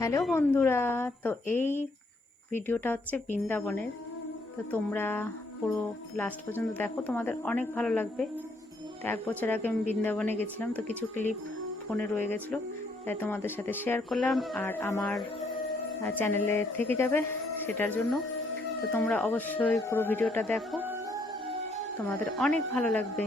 Hello বন্ধুরা, তো এই ভিডিওটা হচ্ছে বৃন্দাবনের। তো তোমরা পুরো লাস্ট পর্যন্ত দেখো, তোমাদের অনেক ভালো লাগবে। তো 1 বছর আগে আমি বৃন্দাবনে গেছিলাম, তো কিছু ক্লিপ ফোনে রয়ে গেছিলো, তাই তোমাদের সাথে শেয়ার করলাম। আর আমার চ্যানেলে থেকে যাবে সেটার জন্য। তো তোমরা অবশ্যই পুরো ভিডিওটা দেখো, তোমাদের অনেক ভালো লাগবে।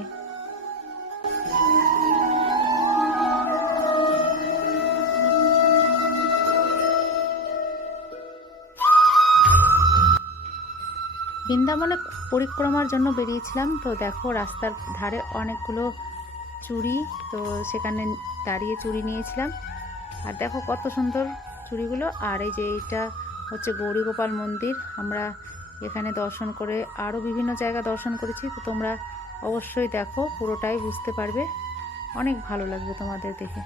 বৃন্দাবনে পরিক্রমার জন্য বেরিয়েছিলাম। তো দেখো রাস্তার ধারে অনেকগুলো চুড়ি, তো সেখানে দাঁড়িয়ে চুড়ি নিয়েছিলাম। আর দেখো কত সুন্দর চুড়িগুলো। আর এই যে এইটা হচ্ছে গৌরীগোপাল মন্দির। আমরা এখানে দর্শন করে আরও বিভিন্ন জায়গা দর্শন করেছি। তো তোমরা অবশ্যই দেখো, পুরোটাই বুঝতে পারবে, অনেক ভালো লাগবে তোমাদের দেখে।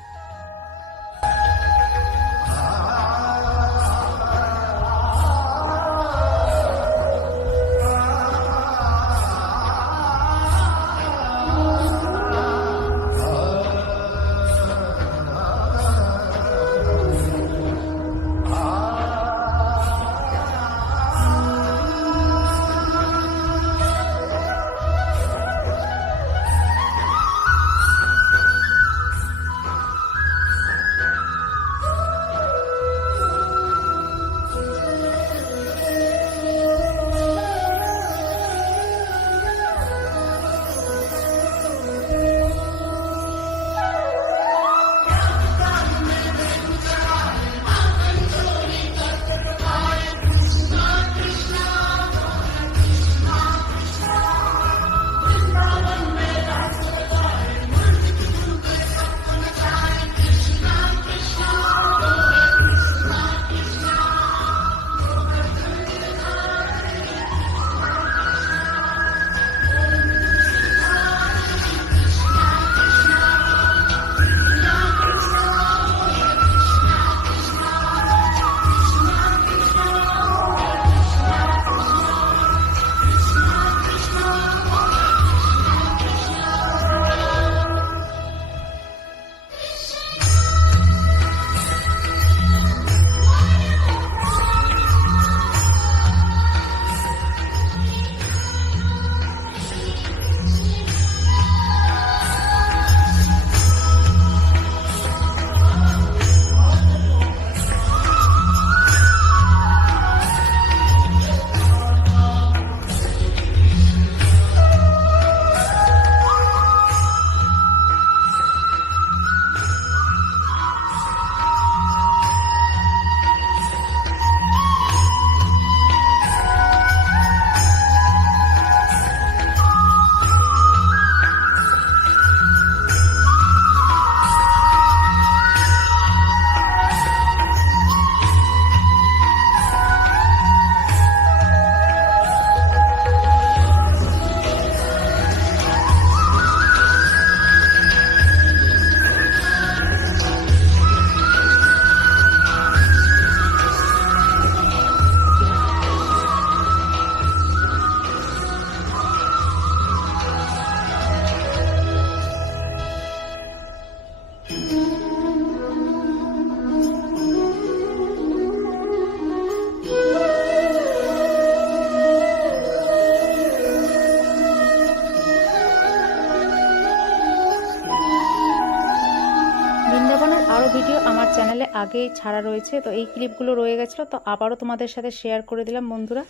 বৃন্দাবনের আরও ভিডিও আমার চ্যানেলে আগেই ছাড়া রয়েছে। তো এই ক্লিপগুলো রয়ে গেছিলো, তো আবারও তোমাদের সাথে শেয়ার করে দিলাম। বন্ধুরা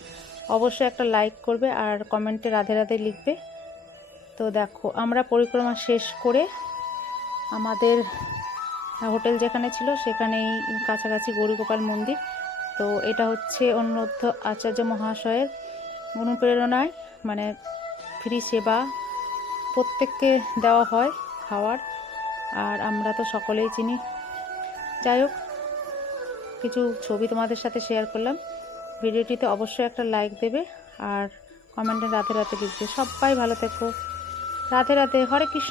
অবশ্যই একটা লাইক করবে আর কমেন্টে রাধে রাধে লিখবে। তো দেখো আমরা পরিক্রমা শেষ করে আমাদের হোটেল যেখানে ছিল সেখানেই কাছাকাছি গৌরীগোপাল মন্দির। তো এটা হচ্ছে অন্যত্র আচার্য মহাশয়ের অনুপ্রেরণায়, মানে ফ্রি সেবা প্রত্যেককে দেওয়া হয় খাওয়ার। আর আমরা তো সকলেই চিনি। যাই হোক, কিছু ছবি তোমাদের সাথে শেয়ার করলাম। ভিডিওটিতে অবশ্যই একটা লাইক দেবে আর কমেন্টে রাধে রাধে লিখবে। সবাই ভালো থেকো। রাধে রাধে। হরে কৃষ্ণ।